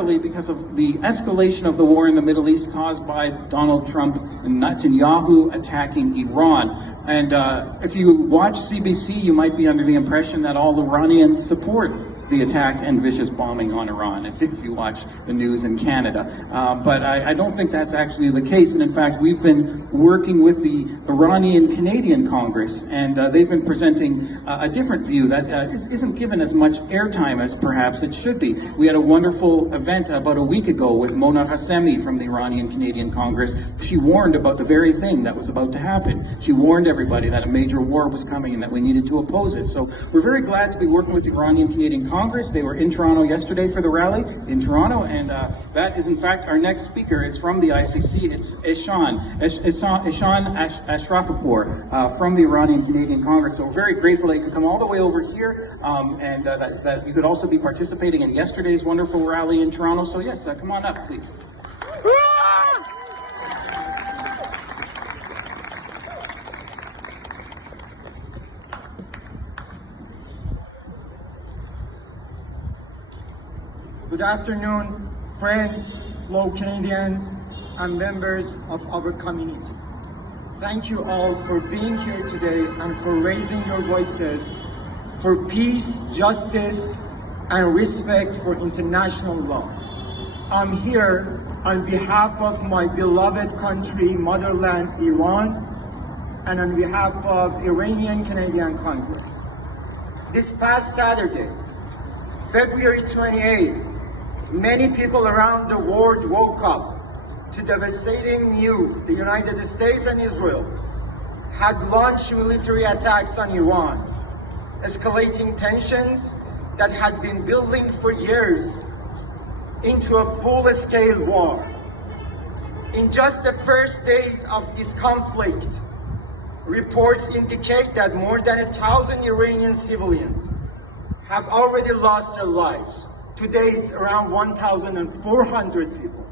because of the escalation of the war in the Middle East caused by Donald Trump and Netanyahu attacking Iran. And if you watch CBC, you might be under the impression that all Iranians support the attack and vicious bombing on Iran, if you watch the news in Canada. But I don't think that's actually the case. And in fact, we've been working with the Iranian Canadian Congress, and they've been presenting a different view that isn't given as much airtime as perhaps it should be. We had a wonderful event about a week ago with Mona Hassemi from the Iranian Canadian Congress. She warned about the very thing that was about to happen. She warned everybody that a major war was coming and that we needed to oppose it. So we're very glad to be working with the Iranian Canadian Congress. They were in Toronto yesterday for the rally in Toronto, and that is in fact our next speaker. It's from the ICC. It's Ehsan Ashrafipour from the Iranian Canadian Congress. So we're very grateful that you could come all the way over here, and that you could also be participating in yesterday's wonderful rally in Toronto. So yes, come on up, please. Good afternoon, friends, fellow Canadians, and members of our community. Thank you all for being here today and for raising your voices for peace, justice, and respect for international law. I'm here on behalf of my beloved country, motherland, Iran, and on behalf of Iranian Canadian Congress. This past Saturday, February 28th, many people around the world woke up to devastating news. The United States and Israel had launched military attacks on Iran, escalating tensions that had been building for years into a full-scale war. In just the first days of this conflict, reports indicate that more than 1,000 Iranian civilians have already lost their lives. Today it's around 1,400 people.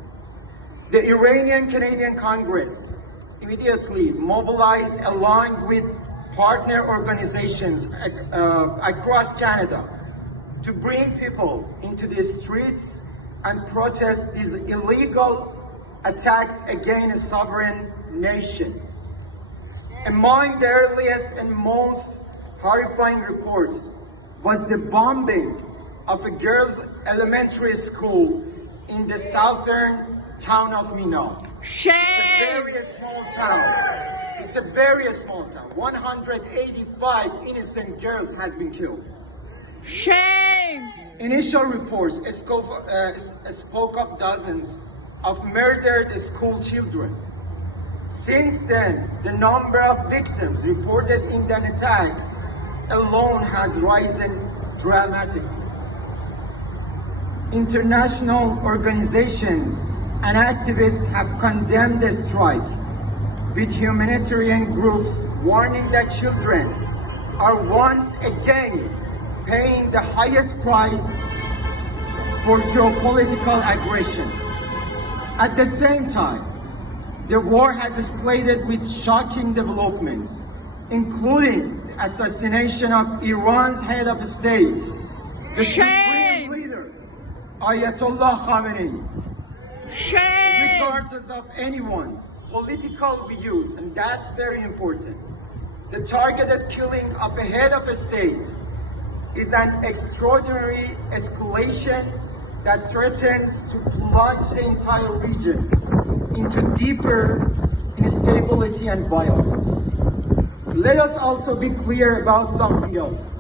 The Iranian Canadian Congress immediately mobilized along with partner organizations across Canada to bring people into the streets and protest these illegal attacks against a sovereign nation. Among the earliest and most horrifying reports was the bombing of a girls' elementary school in the southern town of Mina. Shame! It's a very small town. It's a very small town. 185 innocent girls has been killed. Shame! Initial reports spoke of dozens of murdered school children. Since then, the number of victims reported in that attack alone has risen dramatically. International organizations and activists have condemned the strike, with humanitarian groups warning that children are once again paying the highest price for geopolitical aggression. At the same time, the war has escalated with shocking developments, including the assassination of Iran's head of state, the supreme leader, Ayatollah Khamenei. Shame! Regardless of anyone's political views, and that's very important, the targeted killing of a head of a state is an extraordinary escalation that threatens to plunge the entire region into deeper instability and violence. Let us also be clear about something else.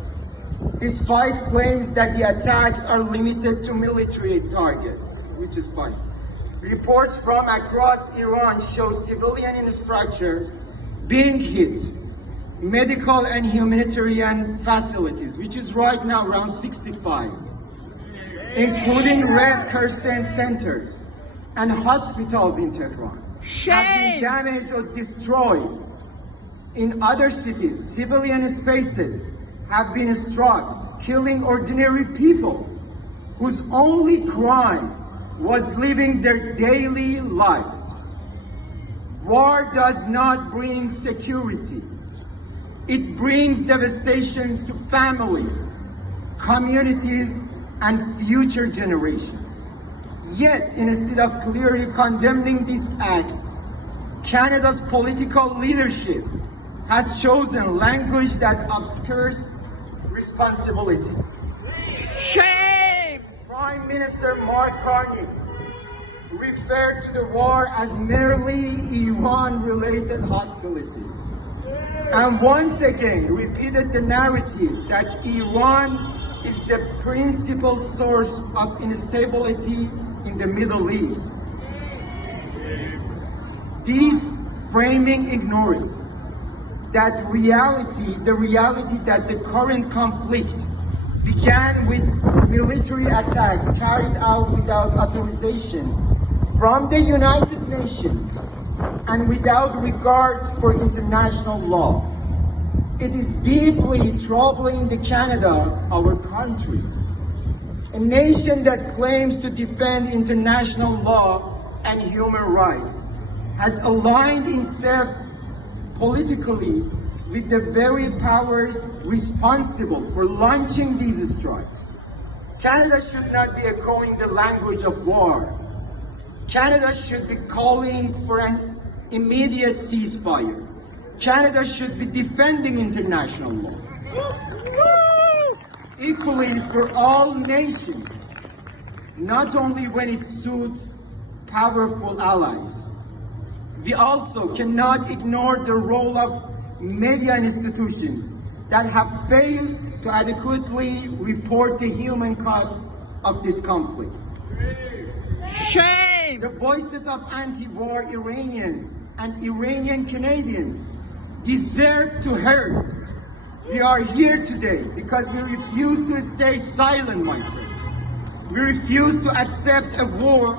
Despite claims that the attacks are limited to military targets, which is fine, reports from across Iran show civilian infrastructure being hit, medical and humanitarian facilities, which is right now around 65, including Red Crescent centers and hospitals in Tehran, have been damaged or destroyed. In other cities, civilian spaces have been struck, killing ordinary people whose only crime was living their daily lives. War does not bring security. It brings devastations to families, communities, and future generations. Yet, instead of clearly condemning these acts, Canada's political leadership has chosen language that obscures responsibility. Shame! Prime Minister Mark Carney referred to the war as merely Iran-related hostilities, and once again repeated the narrative that Iran is the principal source of instability in the Middle East. This framing ignores that the reality that the current conflict began with military attacks carried out without authorization from the United Nations and without regard for international law. It is deeply troubling the Canada, our country, a nation that claims to defend international law and human rights, has aligned itself politically with the very powers responsible for launching these strikes. Canada should not be echoing the language of war. Canada should be calling for an immediate ceasefire. Canada should be defending international law. Equally for all nations, not only when it suits powerful allies. We also cannot ignore the role of media institutions that have failed to adequately report the human cost of this conflict. Shame! The voices of anti-war Iranians and Iranian Canadians deserve to hear. We are here today because we refuse to stay silent, my friends. We refuse to accept a war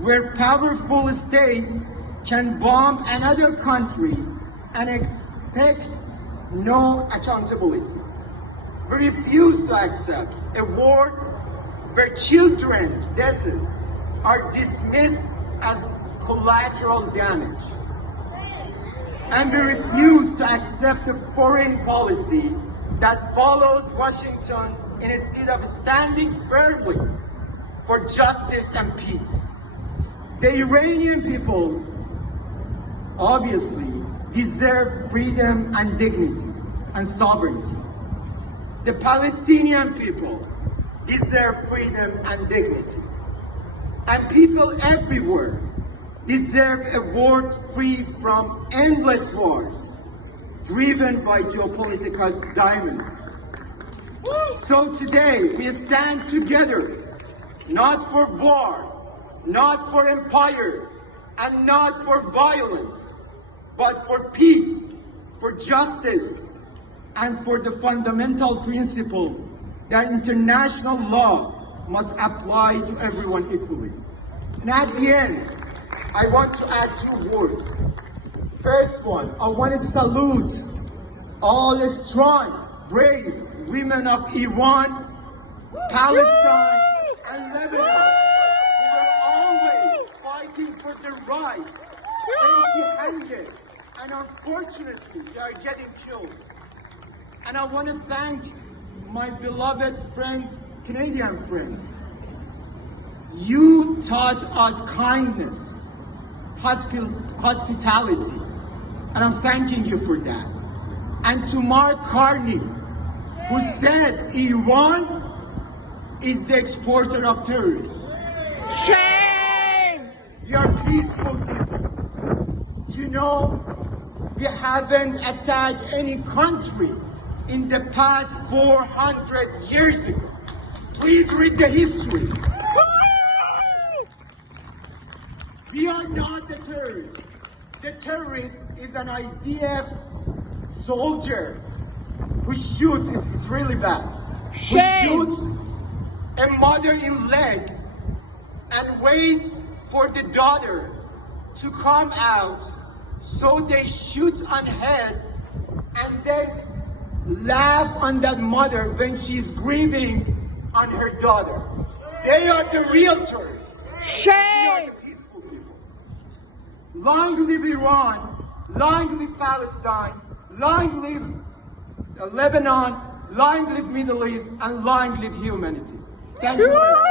where powerful states can bomb another country and expect no accountability. We refuse to accept a war where children's deaths are dismissed as collateral damage. And we refuse to accept a foreign policy that follows Washington instead of standing firmly for justice and peace. The Iranian people obviously deserve freedom and dignity and sovereignty. The Palestinian people deserve freedom and dignity. And people everywhere deserve a world free from endless wars driven by geopolitical dynamics. So today we stand together, not for war, not for empire, and not for violence, but for peace, for justice, and for the fundamental principle that international law must apply to everyone equally. And at the end, I want to add 2 words. First one, I want to salute all the strong, brave women of Iran, Palestine, and Lebanon. Who are always fighting for their rights, empty-handed, and unfortunately, they are getting killed. And I want to thank my beloved friends, Canadian friends. You taught us kindness, hospitality, and I'm thanking you for that. And to Mark Carney, who said Iran is the exporter of terrorists. Shame! We are peaceful people. To know we haven't attacked any country in the past 400 years ago. Please read the history. We are not the terrorists. The terrorist is an IDF soldier who shoots, it's really bad, who shoots a mother in leg and waits for the daughter to come out, so they shoot on head and then laugh on that mother when she's grieving on her daughter. They are the real terrorists. We are the peaceful people. Long live Iran, long live Palestine, long live Lebanon, long live Middle East, and long live humanity. Thank you very much.